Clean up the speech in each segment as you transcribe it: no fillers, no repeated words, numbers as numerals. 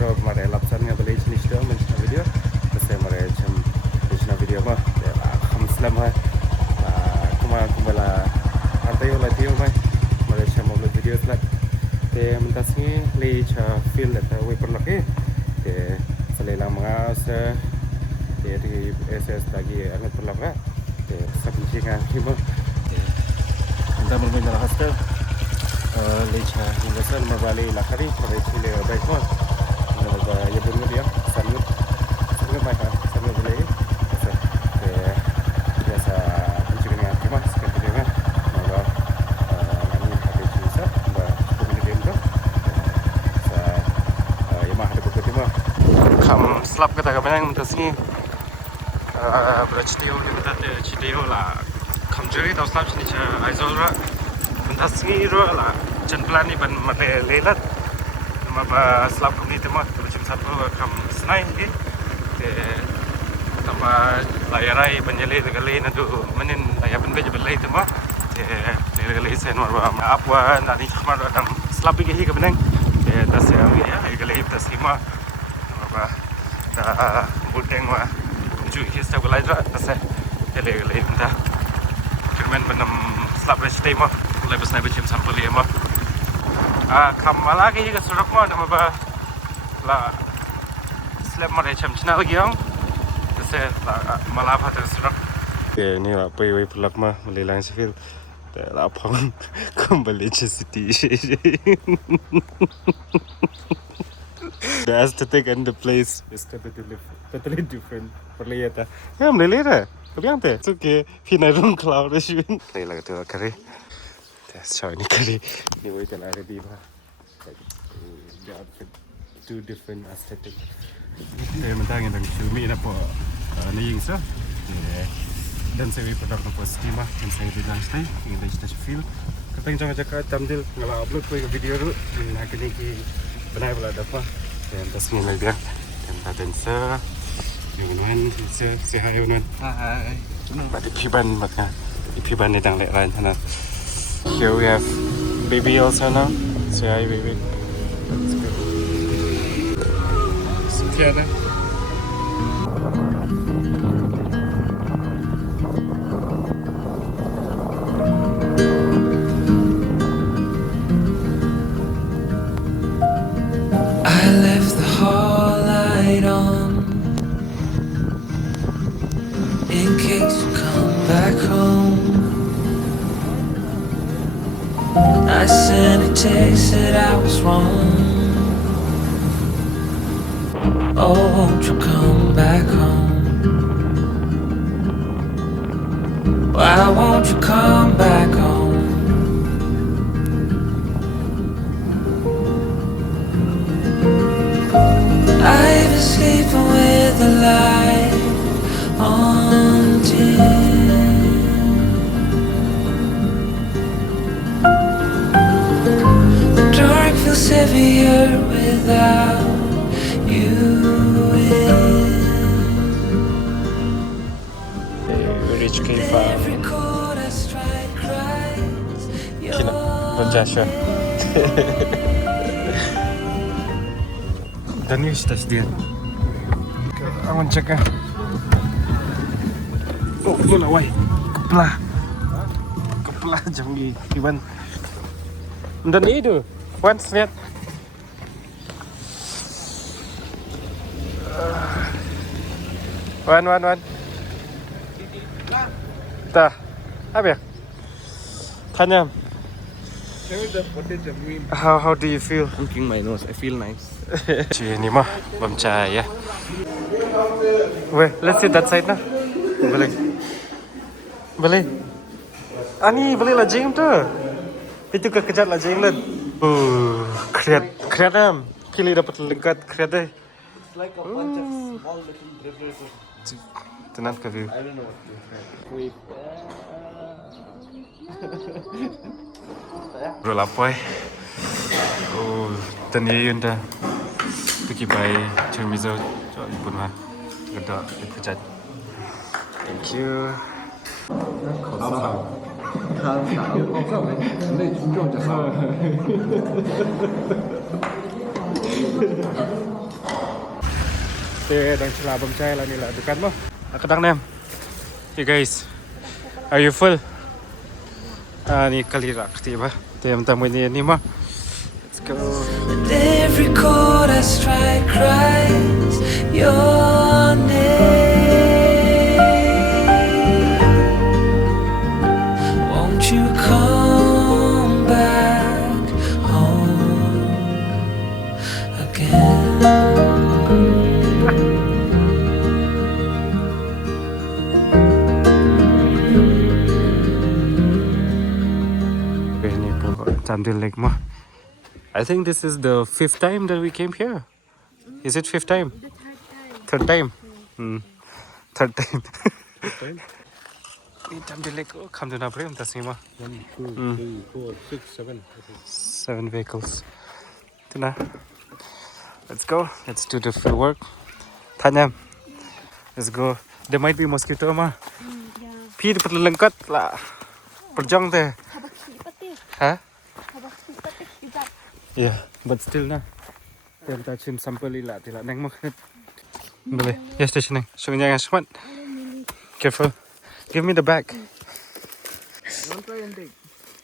Rob mare lapsan nga balay chinis do man sa video kasi mare cham na video mo kham slam ha kumbala antayo la dio mai mare cham mo video slat te mentasngi le cha feel at we per laki te sale lang mga sa te di ss lagi angat per laka te sa pincingan himo te anda mo na hostel le cha hindasan mabali lakari mare chile baik mo na ya bunga dia sangat mai ha sangat boleh sa te biasa pincingan himo sekarang dia maba nani ada cinta ba komunikasi do sa yama ada begitu mah kham slap kata kapan mentasngi beractio kita citio lah kham juri tau slap sini cha aizol ra mentasngi ro la jan plani ban mate lelat maba slap community mah macam satu kham snai ni te tamba layarai banjale gale na tu manin aya ban beje belai tu mah te gale sen marba apwa nani khamar dam slap ge hi ka benang te tasya ya gale tasima marba ta bulteng wa ju hi sta gale ra tasya gale nda kirmen banam slap restay mah lebas na becem sampel ya mah kamala ke juga surak mah nama ba la slap mah recem china lagi yang terus la malah pada surak ni apa yang pelak mah melilang sifil la pang kembali ke city the aesthetic and the place is totally different perlihat ya melihat kebiang teh suke pinarung cloud sih lagi tu kari so ini kali ni boleh jalan ready bah the outfit two different aesthetic mentang yang cumi apa ni yang so dan saya produk apa steamer dan saya bilang stay ingin dah feel katanya jangan cakap Ṭamdil kalau upload video tu nak kini benar pula dapat dan tasnya lagi dia dan dancer dengan say hi dengan hi pada piban maka piban ni tang lek lain sana. Here we have baby also now. Say hi baby. That's good. Cynthia. I left the hall light on in case you come back home. I sent a text that I was wrong. Oh, won't you come back home? Why won't you come back home? I've been sleeping with the light on dim. Feels heavier without you in. We reach cave farm. Kina, Bonjasha. Dan ni stas dia. I want check. Oh, bola wai. Kepala jam ni. Iwan. Dan ni tu. Once lihat one dah apa ya tanya how do you feel? I'm cleaning my nose. I feel nice. Cuy ni mah bamca ya. Weh, let's sit that side na. Boleh. Ani boleh lah jeng tu. Itu kekejat lah jeng lah. Kreat am. Pilih dapat dekat kreat deh. It's like a bunch of small little dribblers. Tenang ke view. I don't know what to say. Wait. Bro lapoy. Oh, tadi yun dah. Pergi by Cik Mizo. Cok pun mah. Gedok kejat. Thank you. 好不好？他人类尊重就好了。Te đang chila bam chai la ni la dukan mo. Akadang nem. Hey guys, are you full? Ni kalira kti ba. Te am tamu ni ma. Let's go. And every chord I strike cries your name. Won't you come back home again? Ṭamdil Lake ma. I think this is the 5th time that we came here. Is it 5th time? The Third time. Third time. Ṭamdil Lake come to na prem tasima. 1, 2, 3, 4, 6, 7. 7 vehicles. Tuna. Let's go. Let's do the field work. Tanya. Let's go. There might be mosquito ma. Yeah. Phi pat langkat la. Perjong te. Huh? Yeah, but still na. Tem ta chim sample ila tila nang mak. Bale. Yes, stationing. So nya ngasmat. Careful. Give me the bag. Don't try and take.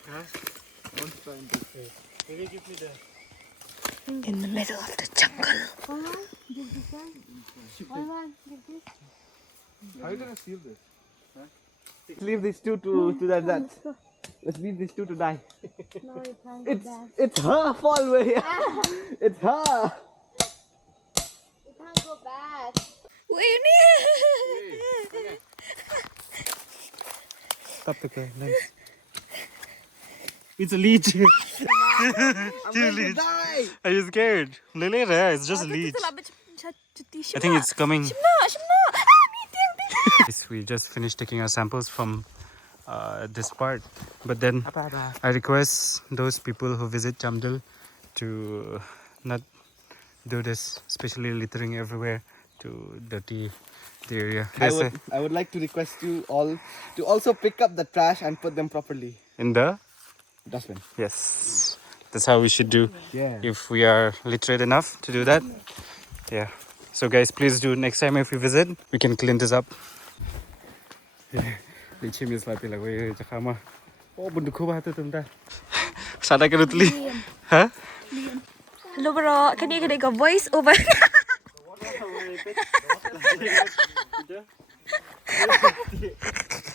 Huh? Don't try and take. Maybe give me the... In the middle of the jungle. How are you gonna seal this? Huh? Leave these two to that. Let's leave these two to die. No, you can't It's her fault, way. It's her. You can't go back. Stop the car. Nice. It's a leech. I'm going to die. Are you scared? Lele, it's just a leech. I think it's coming. Yes, we just finished taking our samples from this part, but then I request those people who visit Ṭamdil to not do this, especially littering everywhere, to dirty the area. I would like to request you all to also pick up the trash and put them properly. In the Dustbin. yes, that's how we should do. Yeah. If we are literate enough to do that. Yeah. So guys, please do next time if we visit, we can clean this up. Lichim is like we jakama. Oh, bundu ko ba ito tumda? Sada ka rutli. Huh? Hello bro, can you go voice over?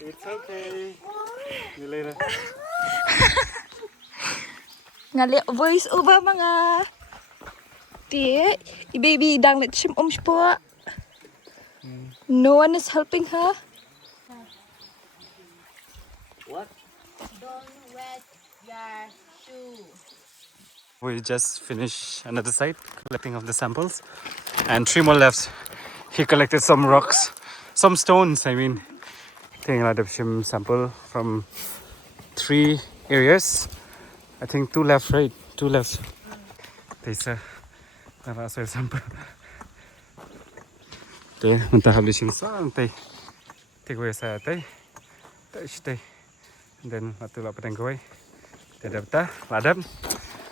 It's okay. See you later. Ngali voice over mga baby dang let chim po. No one is helping her. What? Don't wet your shoe. We just finished another site, collecting of the samples, and 3 more left. He collected some rocks, some stones. I mean, taking a lot of shim sample from 3 areas. I think 2 left, right? 2 left. There's a sample. There, mentah habis shim santai. Take away saya tay, tay. Then atu la pateng kawai. Dadapta, ladap.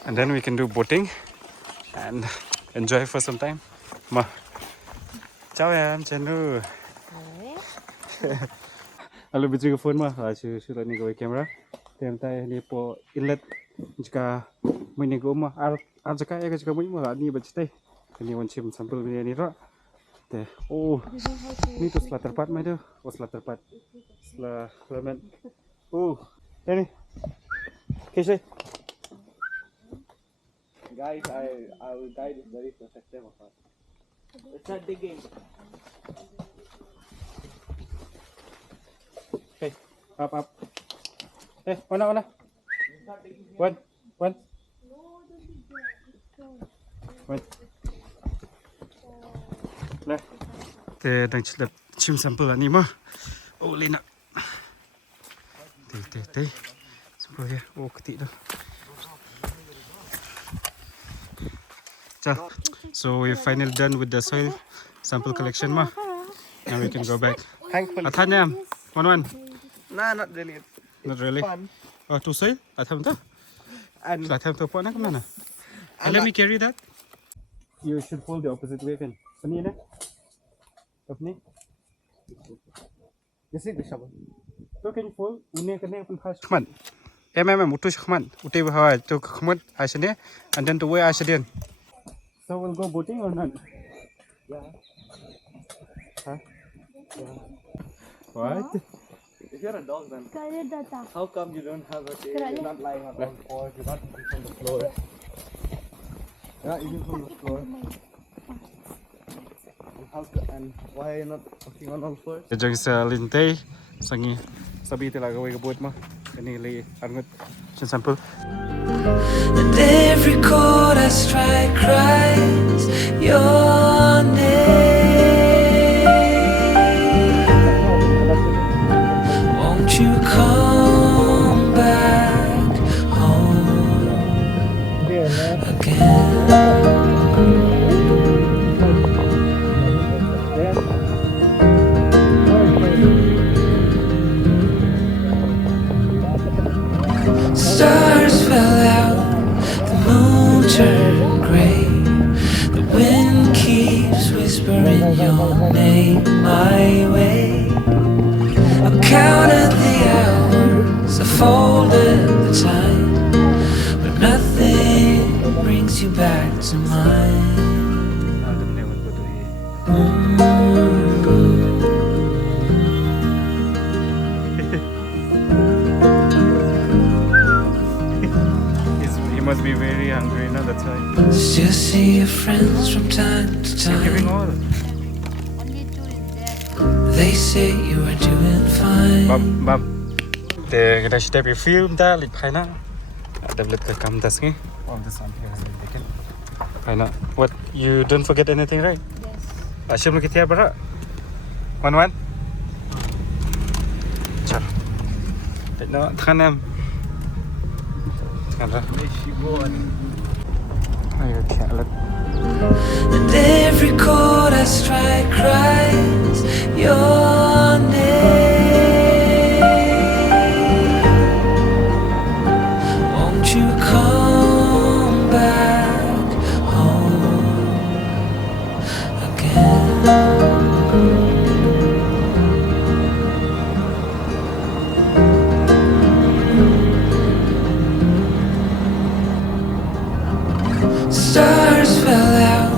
And then we can do boating and enjoy for some time. Ma. Chào em, chenu. Alo bitri phone ma, chu ni go camera. Tem tai ni po inlet jika mini go ma ar jaka ega jika mui ma ni bachtai. Ni wan chim sample ni ra. Te. Oh. Ni to slater part mai do. O slater part. Slamen. Oh. Ini. Keshe. Guys, I will guide this very protective of us. Let's start digging. Hey, up. Hey, one. One. One. Left. Te đang chim sample ani ma. Oh, lena. Te. Sample here. Oh, keti dah. So we're finally done with the soil sample collection ma. Now we can go back. Thankfully. Athanyam. One. Nah, not really. Not really. Fun. Oh, to soil? Atham to? And Atham to po na kamana. Let me carry that. You should fold the opposite way kan. Sani na. Kapni. Jesi the shovel. So can you fall? Une kene pun khas. Come on. Utush come on. Uti bahwa to come on. Asane and then to where asadian. So we'll go boating or not? Yeah. Huh? Yeah. What? If you're a dog, then how come you don't have a tail? You're not lying on all fours. You're not eating from the floor. You're not eating from the floor. And why are you not walking on all fours? Jeng sa lintay sangi sabi talaga way kabut mo kanili angot sin sample. And every chord I strike cries your name. Won't you come back home again? Stars fell out, the moon turned gray. The wind keeps whispering your name my way. I counted the hours, I folded the time, but nothing brings you back to mine. He must be very hungry now, that's why. Still see your friends from time to Giving time. all. They say you are doing fine. Bab. The kita step your film ta lit phai na. Ada blet ka kam das ngi. All the sun here lekin. Phai na. What you don't forget anything, right? Yes. Ashim lo kitia bara. One. Chal. Tekno thanam. Thanra. Ayo khalat. And every chord I strike cries your name. Won't you come back home again? Stars fell out,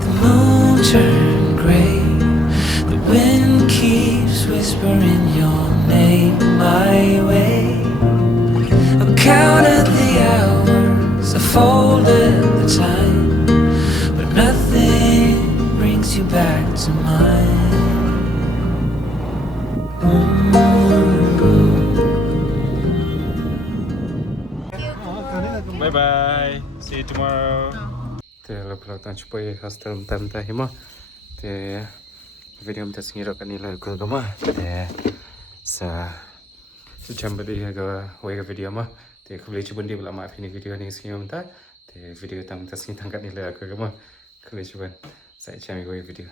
the moon turned gray. The wind keeps whispering your name my way. I counted the hours, I folded the time, but nothing brings you back to mine. Bye bye. See you tomorrow. Te lo pelatan supaya hostel tam hima. Te video mta singira kanila ko gama. Te sa chamba di ga wega video ma. Te kule chuban di bala ma phini video ni singira mta. Te video tam ta sing tangkat nila ko gama. Kule chuban sa chami go video.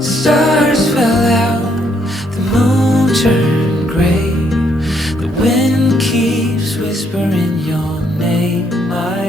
Stars fell out, the moon turned gray. The wind keeps whispering your name my